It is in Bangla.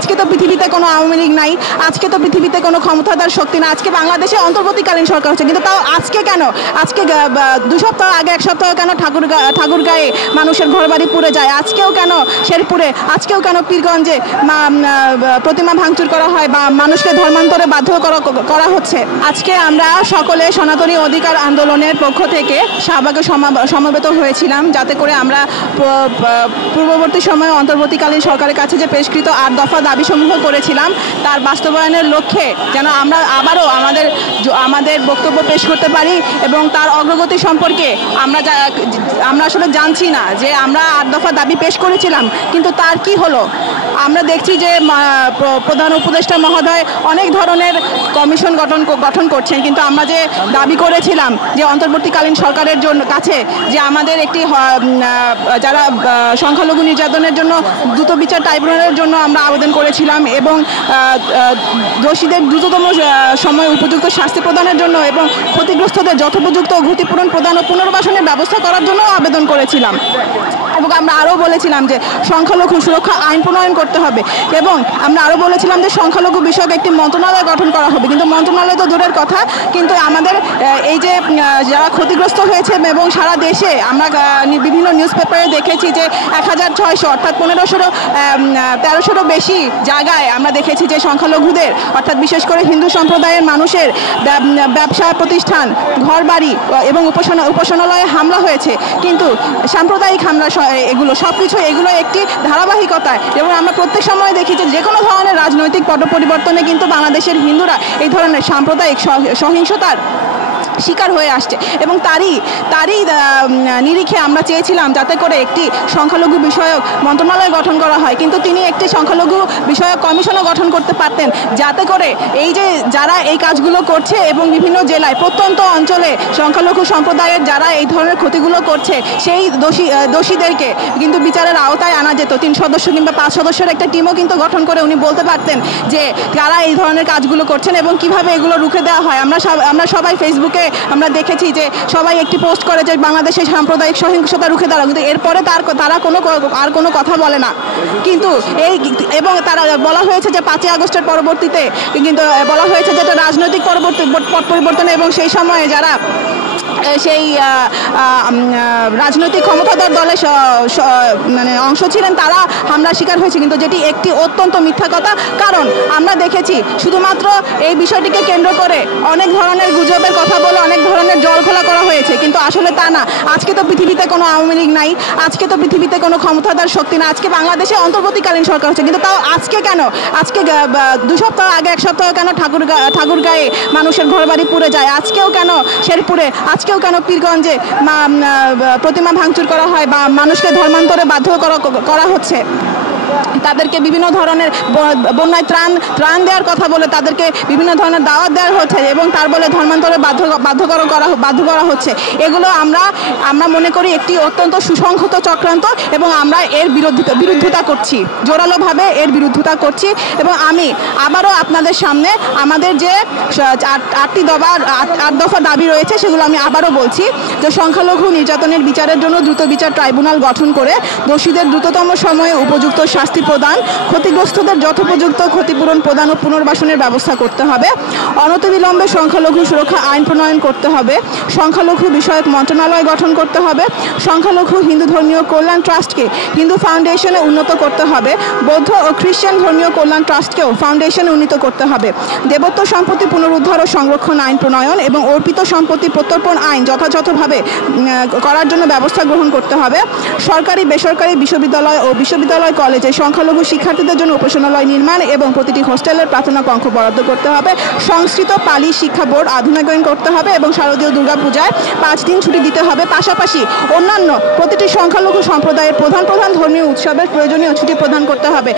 আজকে তো পৃথিবীতে কোনো আওয়ামী লীগ নাই, আজকে তো পৃথিবীতে কোনো ক্ষমতাধর শক্তি না, আজকে বাংলাদেশে অন্তর্বর্তীকালীন সরকার হচ্ছে, কিন্তু তাও আজকে কেন, আজকে 2 সপ্তাহ আগে 1 সপ্তাহ কেন ঠাকুরগাঁয়ে মানুষের ঘরবাড়ি পুড়ে যায়, আজকেও কেন শেরপুরে, আজকেও কেন পীরগঞ্জে প্রতিমা ভাঙচুর করা হয় বা মানুষকে ধর্মান্তরে বাধ্য করা হচ্ছে। আজকে আমরা সকলে সনাতনী অধিকার আন্দোলনের পক্ষ থেকে শাহবাগে সমবেত হয়েছিলাম, যাতে করে আমরা পূর্ববর্তী সময়ে অন্তর্বর্তীকালীন সরকারের কাছে যে পেশকৃত 8 দফা দাবিসমূহ করেছিলাম তার বাস্তবায়নের লক্ষ্যে যেন আমরা আবারও আমাদের বক্তব্য পেশ করতে পারি এবং তার অগ্রগতি সম্পর্কে আমরা আসলে জানছি না যে আমরা 8 দফা দাবি পেশ করেছিলাম, কিন্তু তার কি হলো। আমরা দেখছি যে প্রধান উপদেষ্টা মহোদয় অনেক ধরনের কমিশন গঠন করছেন, কিন্তু আমরা যে দাবি করেছিলাম যে অন্তর্বর্তীকালীন সরকারের কাছে যে আমাদের একটি যারা সংখ্যালঘু নির্যাতনের জন্য দ্রুত বিচার ট্রাইব্যুনালের জন্য আমরা আবেদন করেছিলাম এবং দোষীদের দ্রুততম সময় উপযুক্ত শাস্তি প্রদানের জন্য এবং ক্ষতিগ্রস্তদের যথোপযুক্ত ক্ষতিপূরণ প্রদান ও পুনর্বাসনের ব্যবস্থা করার জন্য আবেদন করেছিলাম। এবং আমরা আরও বলেছিলাম যে সংখ্যালঘু সুরক্ষা আইন প্রণয়ন করতে হবে এবং আমরা আরও বলেছিলাম যে সংখ্যালঘু বিষয়ক একটি মন্ত্রণালয় গঠন করা হবে, কিন্তু মন্ত্রণালয় তো দূরের কথা, কিন্তু আমাদের এই যে যারা ক্ষতিগ্রস্ত হয়েছে এবং সারা দেশে আমরা বিভিন্ন নিউজ পেপারে দেখেছি যে 1600 অর্থাৎ 1300 বেশি জায়গায় আমরা দেখেছি যে সংখ্যালঘুদের অর্থাৎ বিশেষ করে হিন্দু সম্প্রদায়ের মানুষের ব্যবসা প্রতিষ্ঠান, ঘরবাড়ি এবং উপাসনালয়ে হামলা হয়েছে, কিন্তু সাম্প্রদায়িক হামলা এগুলো একটি ধারাবাহিকতায় এবং আমরা প্রত্যেক সময় দেখি যে কোনো ধরনের রাজনৈতিক পট পরিবর্তনে কিন্তু বাংলাদেশের হিন্দুরা এই ধরনের সাম্প্রদায়িক সহিংসতার শিকার হয়ে আসছে এবং তারই নিরিখে আমরা চেয়েছিলাম যাতে করে একটি সংখ্যালঘু বিষয়ক মন্ত্রণালয় গঠন করা হয়, কিন্তু তিনি একটি সংখ্যালঘু বিষয়ক কমিশনও গঠন করতে পারতেন, যাতে করে এই যে যারা এই কাজগুলো করছে এবং বিভিন্ন জেলায় প্রত্যন্ত অঞ্চলে সংখ্যালঘু সম্প্রদায়ের যারা এই ধরনের ক্ষতিগুলো করছে সেই দোষীদেরকে কিন্তু বিচারের আওতায় আনা যেত। 3 সদস্য কিংবা 5 সদস্যের একটা টিমও কিন্তু গঠন করে উনি বলতে পারতেন যে কারা এই ধরনের কাজগুলো করছেন এবং কিভাবে এগুলো রুখে দেওয়া হয়। আমরা সবাই ফেসবুকে আমরা দেখেছি যে সবাই একটি পোস্ট করে যে বাংলাদেশের সাম্প্রদায়িক সহিংসতা রুখে দাঁড়াও, কিন্তু এরপরে তারা কোনো কথা বলে না, কিন্তু এবং তারা বলা হয়েছে যে 5ই আগস্টের পরবর্তীতে কিন্তু বলা হয়েছে যে এটা রাজনৈতিক পট পরিবর্তনে এবং সেই সময়ে যারা সেই রাজনৈতিক ক্ষমতাধর দলে মানে অংশ ছিলেন তারা হামলার শিকার হয়েছে, কিন্তু যেটি একটি অত্যন্ত মিথ্যা কথা। কারণ আমরা দেখেছি শুধুমাত্র এই বিষয়টিকে কেন্দ্র করে অনেক ধরনের গুজবের কথা বলে অনেক ধরনের জলঘোলা করা হয়েছে, কিন্তু আসলে তা না। আজকে তো পৃথিবীতে কোনো আওয়ামী লীগ নাই, আজকে তো পৃথিবীতে কোনো ক্ষমতাধর শক্তি না, আজকে বাংলাদেশে অন্তর্বর্তীকালীন সরকার হচ্ছে, কিন্তু তাও আজকে কেন, আজকে 2 সপ্তাহ আগে 1 সপ্তাহ কেন ঠাকুরগাঁয়ে মানুষের ঘরবাড়ি পুড়ে যায়, আজকেও কেন শেরপুরে, আজকেও কেন পীরগঞ্জে প্রতিমা ভাঙচুর করা হয় বা মানুষকে ধর্মান্তরে বাধ্য করা হচ্ছে। তাদেরকে বিভিন্ন ধরনের বন্যায় ত্রাণ দেওয়ার কথা বলে তাদেরকে বিভিন্ন ধরনের দাওয়াত দেওয়া হচ্ছে এবং তার বলে ধর্মান্তরে বাধ্য করা হচ্ছে। এগুলো আমরা মনে করি একটি অত্যন্ত সুসংহত চক্রান্ত এবং আমরা এর বিরুদ্ধতা করছি, জোরালোভাবে এর বিরুদ্ধতা করছি। এবং আমি আবারও আপনাদের সামনে আমাদের যে 8 দফা দাবি রয়েছে সেগুলো আমি আবারও বলছি যে সংখ্যালঘু নির্যাতনের বিচারের জন্য দ্রুত বিচার ট্রাইব্যুনাল গঠন করে দোষীদের দ্রুততম সময়ে উপযুক্ত শাস্তি প্রদান, ক্ষতিগ্রস্তদের যথোপযুক্ত ক্ষতিপূরণ প্রদান ও পুনর্বাসনের ব্যবস্থা করতে হবে, অনতিবিলম্বে সংখ্যালঘু সুরক্ষা আইন প্রণয়ন করতে হবে, সংখ্যালঘু বিষয়ক মন্ত্রণালয় গঠন করতে হবে, সংখ্যালঘু হিন্দু ধর্মীয় কল্যাণ ট্রাস্টকে হিন্দু ফাউন্ডেশনে উন্নত করতে হবে, বৌদ্ধ ও খ্রিস্টান ধর্মীয় কল্যাণ ট্রাস্টকেও ফাউন্ডেশনে উন্নীত করতে হবে, দেবত্ব সম্পত্তি পুনরুদ্ধার ও সংরক্ষণ আইন প্রণয়ন এবং অর্পিত সম্পত্তি প্রত্যর্পণ আইন যথাযথভাবে করার জন্য ব্যবস্থা গ্রহণ করতে হবে, সরকারি বেসরকারি বিশ্ববিদ্যালয় ও বিশ্ববিদ্যালয় কলেজে সংখ্যালঘু শিক্ষার্থীদের জন্য উপাসনালয় নির্মাণ এবং প্রতিটি হোস্টেলের প্রার্থনা কক্ষ বরাদ্দ করতে হবে, সংস্কৃত পালি শিক্ষা বোর্ড আধুনিকায়ন করতে হবে এবং শারদীয় দুর্গাপূজায় 5 দিন ছুটি দিতে হবে। পাশাপাশি অন্যান্য প্রতিটি সংখ্যালঘু সম্প্রদায়ের প্রধান ধর্মীয় উৎসবের প্রয়োজনীয় ছুটি প্রদান করতে হবে।